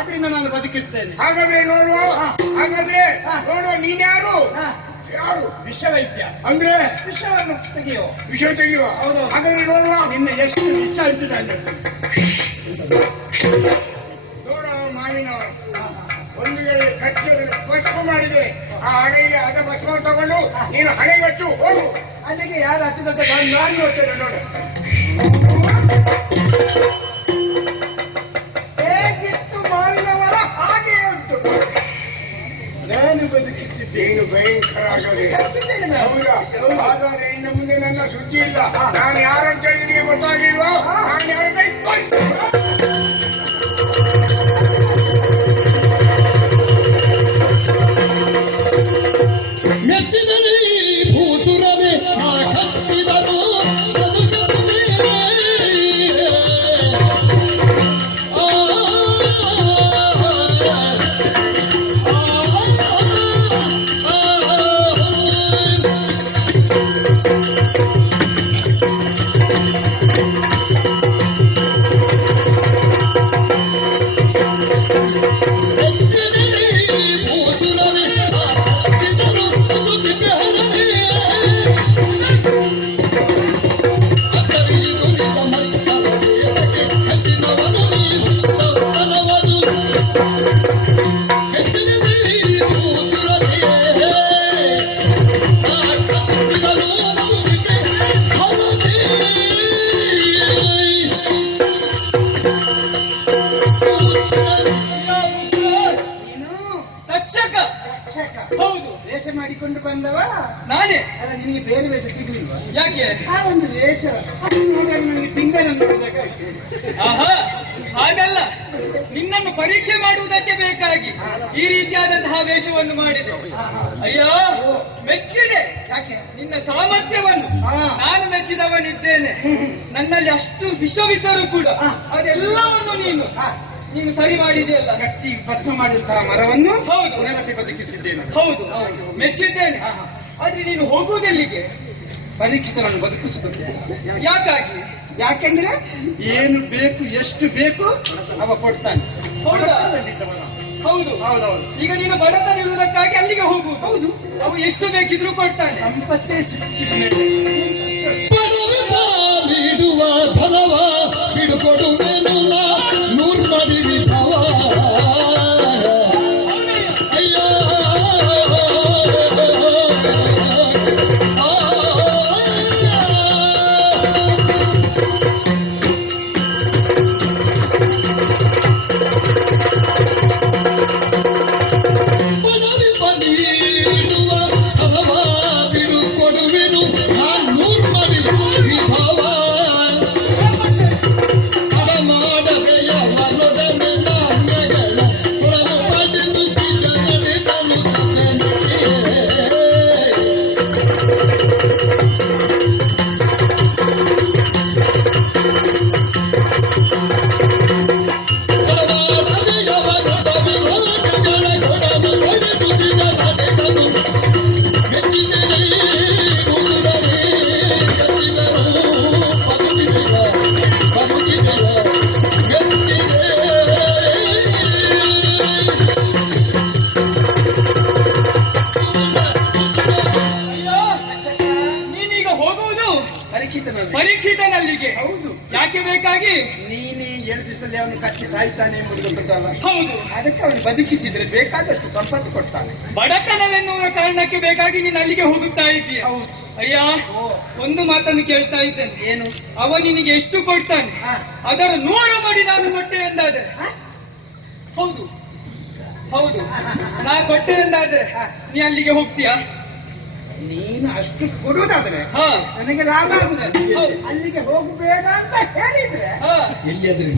ಅದರಿಂದ ನಾನು ಬದುಕಿಸ್ತೇನೆ. ಹಾಗಾದ್ರೆ ನೋಡುವ, ನೀನ್ಯಾರು? ಯಾರು? ವಿಷವೈದ್ಯ ಅಂದ್ರೆ ವಿಷವನ್ನು ತೆಗೆಯುವ. ವಿಷಯ ತೆಗೆಯುವ? ಹೌದು. ಹಾಗಾದ್ರೆ ನೋಡುವ, ನಿನ್ನ ಎಷ್ಟು ವಿಷ ಇರ್ತದೆ ನೋಡುವ. ಮಾವಿನವರು ಒಂದು ವೇಳೆ ಕಚ್ಚೋದನ್ನು ಭಸ್ಮ ಮಾಡಿದೆ, ಆ ಹಣೆಗೆ ಅದ ಭಸ್ಮ ತಗೊಂಡು ನೀನು ಹಣೆಗಟ್ಟು ಹೋಗು. ಅಲ್ಲಿಗೆ ಯಾರು ಹಚ್ಚಿದಂತ ನಾನು ನೋಡ್ತೇನೆ ನೋಡು. ಹೇಗಿತ್ತು ಮಾವಿನವರ ಹಾಗೆ ಉಂಟು. ನಾನು ಬದುಕಿದ್ದೇನೆ. ಭಯಂಕರ ಆಗದೆ. ಹೌದಾ? ಹಾಗಾದ್ರೆ ಇನ್ನು ಮುಂದೆ ನನ್ನ ಸುದ್ದಿ ಇಲ್ಲ. ನಾನು ಯಾರಂತ ಹೇಳಿದೀನಿ ಗೊತ್ತಾಗಿಲ್ವಾ? ನಾನು ಯಾರಂತ ಮೆಚ್ಚಿದನೇ ಭೂಸುರವೇ ಹತ್ತಿದರು ಹೌದು. ವೇಷ ಮಾಡಿಕೊಂಡು ಬಂದವ ನಾನೇ. ಅಲ್ಲ, ನಿನಗೆ ಬೇರೆ ವೇಷ ಸಿಗ್ಲಿಲ್ವಾ? ಯಾಕೆ? ಆ ಒಂದು ವೇಷ ನನಗೆ ಟಿಂಗರನ್ನು ನೋಡ್ಬೇಕಾಗ್ತದೆ. ಆಹಾ, ಹಾಗಲ್ಲ. ನಿನ್ನನ್ನು ಪರೀಕ್ಷೆ ಮಾಡುವುದಕ್ಕೆ ಬೇಕಾಗಿ ಈ ರೀತಿಯಾದಂತಹ ವೇಷವನ್ನು ಮಾಡಿದೆ. ಅಯ್ಯೋ, ಮೆಚ್ಚಿದೆ. ಯಾಕೆ? ನಿನ್ನ ಸಾಮರ್ಥ್ಯವನ್ನು ನಾನು ಮೆಚ್ಚಿದವನಿದ್ದೇನೆ. ನನ್ನಲ್ಲಿ ಅಷ್ಟು ವಿಷವಿದ್ದರೂ ಕೂಡ ಅದೆಲ್ಲವನ್ನು ನೀನು ಸರಿ ಮಾಡಿದೆಯಲ್ಲ. ಕಚ್ಚಿ ಭಸ್ಮ ಮಾಡಿದಂತಹ ಮರವನ್ನು ಹೌದು ಪುನರಪಿ ಬದುಕಿಸಿದ್ದೇನೆ. ಹೌದು, ಮೆಚ್ಚಿದ್ದೇನೆ. ಆದ್ರೆ ನೀನು ಹೋಗುವುದೆಲ್ಲಿಗೆ? ಪರೀಕ್ಷಿತರನ್ನು ಬದುಕಿಸುತ್ತದೆ. ಯಾಕಾಗಿ? ಯಾಕೆಂದ್ರೆ ಏನು ಬೇಕು, ಎಷ್ಟು ಬೇಕು ಅವ ಕೊಡ್ತಾನೆ. ಹೌದಾ? ಹೌದು. ಹೌದೌದು. ಈಗ ನೀನು ಬಡತನ ಇರುವುದಕ್ಕಾಗಿ ಅಲ್ಲಿಗೆ ಹೋಗುವುದು. ಹೌದು. ಅವು ಎಷ್ಟು ಬೇಕಿದ್ರು ಕೊಡ್ತಾನೆ. ಸಂಪತ್ತೇ ಬಿಡುವ ಧನವ ಬಿಡುಕೊಡುವೆನು ನೂರ್ಮಡಿ ವಿಧವ. ಅಯ್ಯೋ, ಪದವಿ ಪದಿ ಬಿಡುವ ಧನವ ಬಿಡುಕೊಡುವೆನು ನೂರ್ಮಡಿ ವಿಧವ. ಪರೀಕ್ಷಿತನಲ್ಲಿಗೆ. ಹೌದು. ಯಾಕೆ ಬೇಕಾಗಿ? ನೀನೇ 7 ದಿವಸದಲ್ಲಿ ಅವನು ಕಚ್ಚಿ ಸಾಯ್ತಾನೆ ಎಂಬುದು ಗೊತ್ತಲ್ಲ. ಹೌದು. ಅದಕ್ಕೆ ಅವನು ಬದುಕಿಸಿದ್ರೆ ಬೇಕಾದಷ್ಟು ಸಂಪತ್ತು ಕೊಡ್ತಾನೆ. ಬಡತನವೆನ್ನುವ ಕಾರಣಕ್ಕೆ ಬೇಕಾಗಿ ನೀನು ಅಲ್ಲಿಗೆ ಹೋಗುತ್ತಾ ಇದೀಯ. ಹೌದು. ಅಯ್ಯ, ಒಂದು ಮಾತನ್ನು ಕೇಳ್ತಾ ಇದ್ದೇನೆ. ಏನು? ಅವ ನಿನಗೆ ಎಷ್ಟು ಕೊಡ್ತಾನೆ ಅದರ 100 ಮಡಿ ನಾನು ಕೊಟ್ಟೆ ಎಂದಾದ್ರೆ? ಹೌದು ಹೌದು, ನಾ ಕೊಟ್ಟೆ ಎಂದಾದ್ರೆ ನೀ ಅಲ್ಲಿಗೆ ಹೋಗ್ತೀಯಾ? ನೀನು ಅಷ್ಟು ಕೊಡುವುದಾದ್ರೆ ನನಗೆ ಲಾಭ ಆಗುದಿಲ್ಲ. ಅಲ್ಲಿಗೆ ಹೋಗಬೇಡ ಅಂತ ಹೇಳಿದ್ರೆ ಎಲ್ಲಿಯಾದ್ರೂ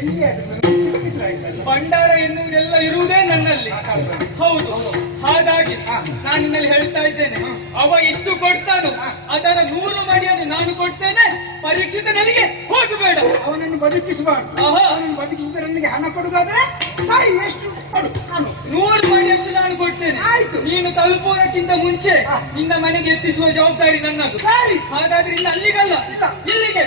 ಎಲ್ಲಿಯಾದ್ರೂ ಭಂಡಾರ ಎನ್ನುವುದೆಲ್ಲ ಇರುವುದೇ ನನ್ನಲ್ಲಿ. ಹೌದು, ಹಾಗಾಗಿ ನಾನು ನಿನ್ನಲ್ಲಿ ಹೇಳ್ತಾ ಇದ್ದೇನೆ, ಅವ ಎಷ್ಟು ಕೊಡ್ತಾನೋ ಅದರ 100 ಮಡಿಯನ್ನು ನಾನು ಕೊಡ್ತೇನೆ. ಪರೀಕ್ಷಿತನಿಗೆ ಹೋಗಬೇಡ. ಅವನನ್ನು ಬದುಕಿಸಬಾರ್ದು. ಅವನನ್ನು ಬದುಕಿಸಿದ್ರೆ ನನಗೆ ಹಣ ಕೊಡುವುದಾದ್ರೆ ಸಾಯಿ ಎಷ್ಟು ಕೊಡು, ನಾನು 100 ಮಡಿಯಷ್ಟು ನಾನು ಕೊಡ್ತೇನೆ. ಆಯ್ತು. ನೀನು ತಲುಪುವುದಕ್ಕಿಂತ ಮುಂಚೆ ನಿನ್ನ ಮನೆಗೆ ಎತ್ತಿಸುವ ಜವಾಬ್ದಾರಿ ನನ್ನದು. ಸರಿ. ಹಾಗಾದ್ರೆ ಇನ್ನು ಅಲ್ಲಿಗಲ್ಲ, ಇಲ್ಲಿಗೆ.